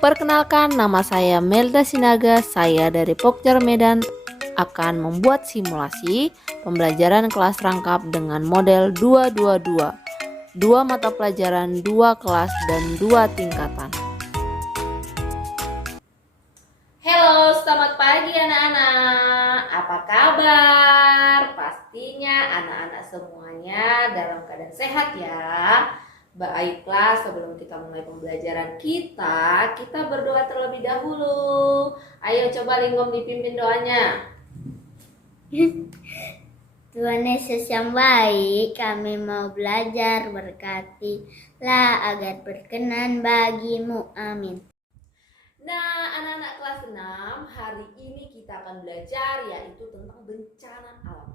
Perkenalkan, nama saya Melda Sinaga, saya dari Pokja Medan akan membuat simulasi pembelajaran kelas rangkap dengan model 222, 2 mata pelajaran, 2 kelas, dan 2 tingkatan. Halo, selamat pagi anak-anak. Apa kabar? Pastinya anak-anak semuanya dalam keadaan sehat ya. Baiklah, sebelum kita mulai pembelajaran kita berdoa terlebih dahulu. Ayo coba Linggom dipimpin doanya. Tuhan Yesus yang baik, kami mau belajar, berkatilah agar berkenan bagimu. Amin. Nah, anak-anak kelas 6, hari ini kita akan belajar yaitu tentang bencana alam.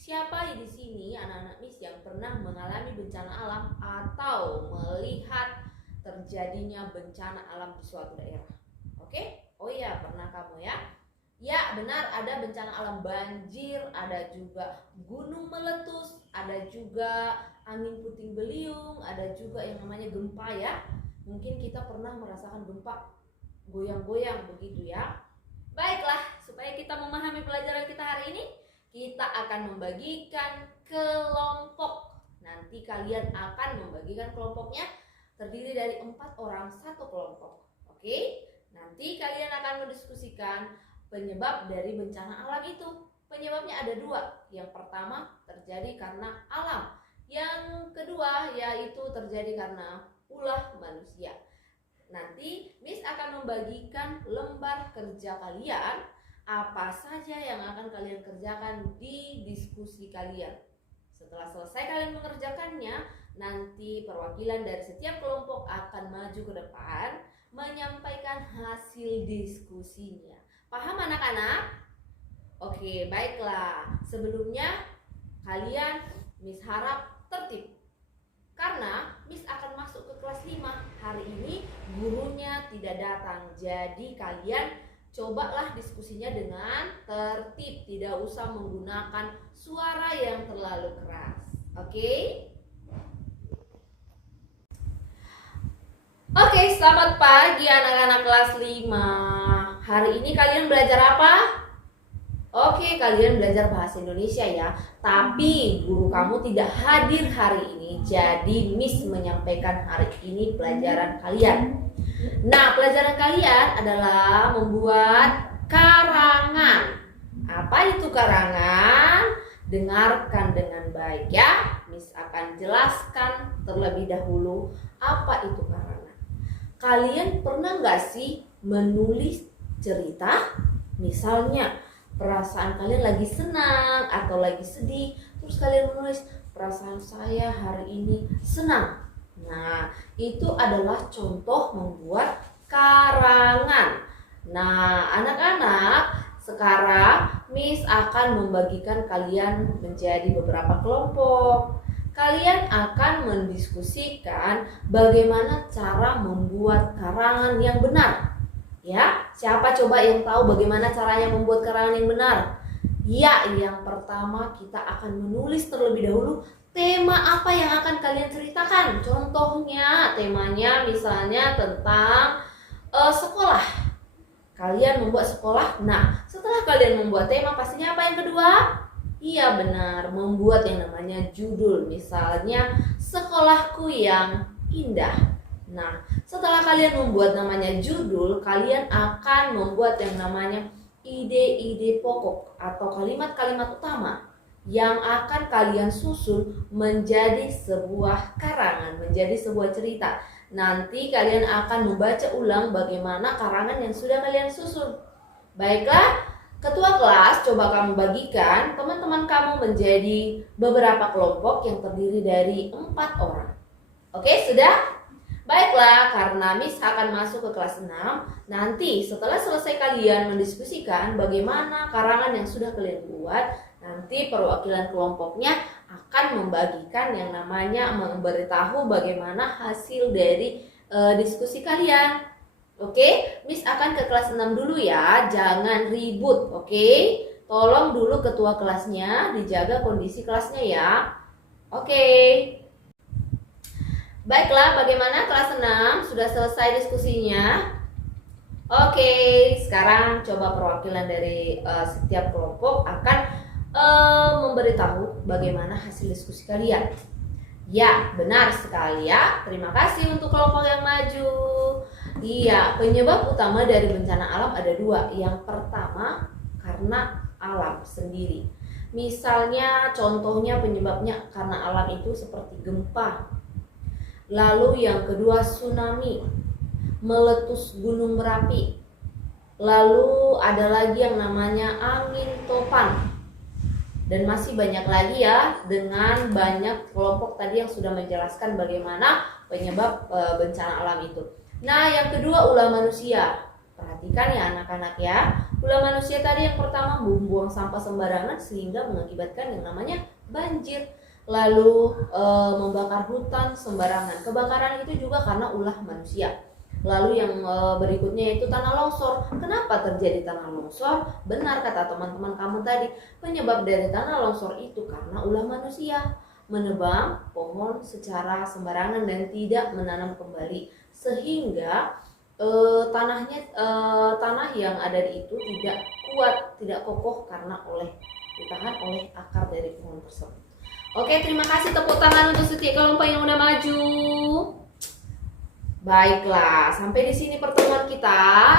Siapa di sini anak-anak Miss yang pernah mengalami bencana alam atau melihat terjadinya bencana alam di suatu daerah? Oke? Oh iya, pernah kamu ya? Ya, benar, ada bencana alam banjir, ada juga gunung meletus, ada juga angin puting beliung, ada juga yang namanya gempa ya. Mungkin kita pernah merasakan gempa goyang-goyang begitu ya. Baiklah, supaya kita memahami pelajaran kita hari ini, kita akan membagikan kelompok. Nanti kalian akan membagikan kelompoknya terdiri dari 4 orang satu kelompok. Oke? Nanti kalian akan mendiskusikan penyebab dari bencana alam itu. Penyebabnya ada 2. Yang pertama terjadi karena alam. Yang kedua yaitu terjadi karena ulah manusia. Nanti Miss akan membagikan lembar kerja kalian, apa saja yang akan kalian kerjakan di diskusi kalian. Setelah selesai kalian mengerjakannya, nanti perwakilan dari setiap kelompok akan maju ke depan menyampaikan hasil diskusinya. Paham anak-anak? Oke, baiklah. Sebelumnya kalian Miss harap tertib. Karena Miss akan masuk ke kelas 5. Hari ini gurunya tidak datang. Jadi kalian cobalah diskusinya dengan tertib. Tidak usah menggunakan suara yang terlalu keras. Oke? Oke, selamat pagi anak-anak kelas 5. Hari ini kalian belajar apa? Oke, kalian belajar bahasa Indonesia ya. Tapi guru kamu tidak hadir hari ini. Jadi Miss menyampaikan hari ini pelajaran kalian. Nah, pelajaran kalian adalah membuat karangan. Apa itu karangan? Dengarkan dengan baik ya. Miss akan jelaskan terlebih dahulu apa itu karangan. Kalian pernah gak sih menulis cerita? Misalnya perasaan kalian lagi senang atau lagi sedih, terus kalian menulis perasaan saya hari ini senang. Nah, itu adalah contoh membuat karangan. Nah, anak-anak, sekarang Miss akan membagikan kalian menjadi beberapa kelompok. Kalian akan mendiskusikan bagaimana cara membuat karangan yang benar. Ya, siapa coba yang tahu bagaimana caranya membuat karangan yang benar? Ya, yang pertama kita akan menulis terlebih dahulu tema apa yang akan kalian ceritakan. Contohnya, temanya misalnya tentang sekolah. Kalian membuat sekolah. Nah, setelah kalian membuat tema, pastinya apa yang kedua? Iya benar, membuat yang namanya judul. Misalnya, sekolahku yang indah. Nah, setelah kalian membuat namanya judul, kalian akan membuat yang namanya ide-ide pokok atau kalimat-kalimat utama yang akan kalian susun menjadi sebuah karangan, menjadi sebuah cerita. Nanti kalian akan membaca ulang bagaimana karangan yang sudah kalian susun. Baiklah, ketua kelas, coba kamu bagikan teman-teman kamu menjadi beberapa kelompok yang terdiri dari 4 orang. Oke, sudah? Baiklah, karena Miss akan masuk ke kelas 6, nanti setelah selesai kalian mendiskusikan bagaimana karangan yang sudah kalian buat, nanti perwakilan kelompoknya akan membagikan yang namanya memberitahu bagaimana hasil dari diskusi kalian. Oke, Miss akan ke kelas 6 dulu ya, jangan ribut, oke? Tolong dulu ketua kelasnya dijaga kondisi kelasnya ya. Oke. Baiklah, bagaimana kelas 6? Sudah selesai diskusinya? Oke, sekarang coba perwakilan dari setiap kelompok akan memberitahu bagaimana hasil diskusi kalian. Ya, benar sekali ya. Terima kasih untuk kelompok yang maju. Iya, penyebab utama dari bencana alam ada dua. Yang pertama, karena alam sendiri. Misalnya, contohnya penyebabnya karena alam itu seperti gempa. Lalu yang kedua, tsunami, meletus gunung berapi. Lalu ada lagi yang namanya angin topan. Dan masih banyak lagi ya, dengan banyak kelompok tadi yang sudah menjelaskan bagaimana penyebab bencana alam itu. Nah, yang kedua, ulah manusia. Perhatikan ya anak-anak ya. Ulah manusia tadi yang pertama, membuang sampah sembarangan sehingga mengakibatkan yang namanya banjir. Lalu membakar hutan sembarangan. Kebakaran itu juga karena ulah manusia. Lalu yang berikutnya itu tanah longsor. Kenapa terjadi tanah longsor? Benar kata teman-teman kamu tadi, penyebab dari tanah longsor itu karena ulah manusia, menebang pohon secara sembarangan dan tidak menanam kembali, sehingga tanah yang ada di itu tidak kuat, tidak kokoh karena ditahan oleh akar dari pohon tersebut. Oke, terima kasih, tepuk tangan untuk setiap kelompok yang udah maju. Baiklah, sampai di sini pertemuan kita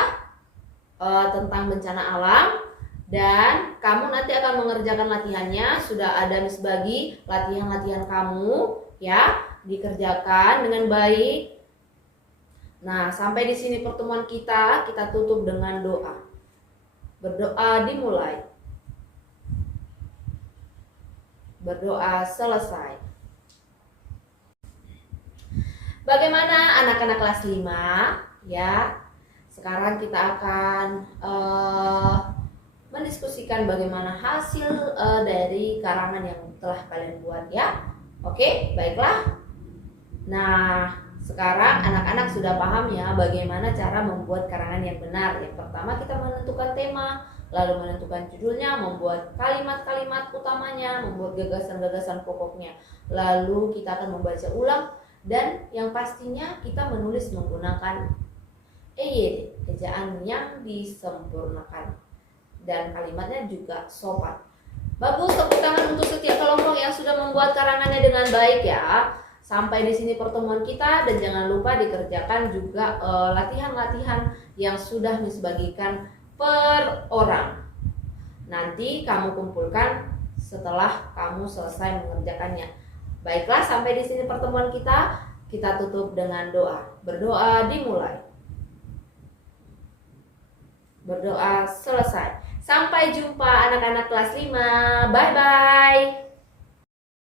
tentang bencana alam, dan kamu nanti akan mengerjakan latihannya. Sudah ada Miss bagi latihan-latihan kamu ya, dikerjakan dengan baik. Nah, sampai di sini pertemuan kita tutup dengan doa. Berdoa dimulai. Berdoa selesai. Bagaimana anak-anak kelas 5 ya? Sekarang kita akan mendiskusikan bagaimana hasil dari karangan yang telah kalian buat ya. Oke, baiklah. Nah, sekarang anak-anak sudah paham ya bagaimana cara membuat karangan yang benar. Yang pertama, kita menentukan tema, lalu menentukan judulnya, membuat kalimat-kalimat utamanya, membuat gagasan-gagasan pokoknya. Lalu kita akan membaca ulang, dan yang pastinya kita menulis menggunakan EYD, ejaan yang disempurnakan, dan kalimatnya juga sopan. Bagus, tepuk tangan untuk setiap kelompok yang sudah membuat karangannya dengan baik ya. Sampai di sini pertemuan kita, dan jangan lupa dikerjakan juga latihan-latihan yang sudah Miss bagikan per orang. Nanti kamu kumpulkan setelah kamu selesai mengerjakannya. Baiklah, sampai di sini pertemuan kita tutup dengan doa. Berdoa dimulai. Berdoa selesai. Sampai jumpa anak-anak kelas 5. Bye-bye.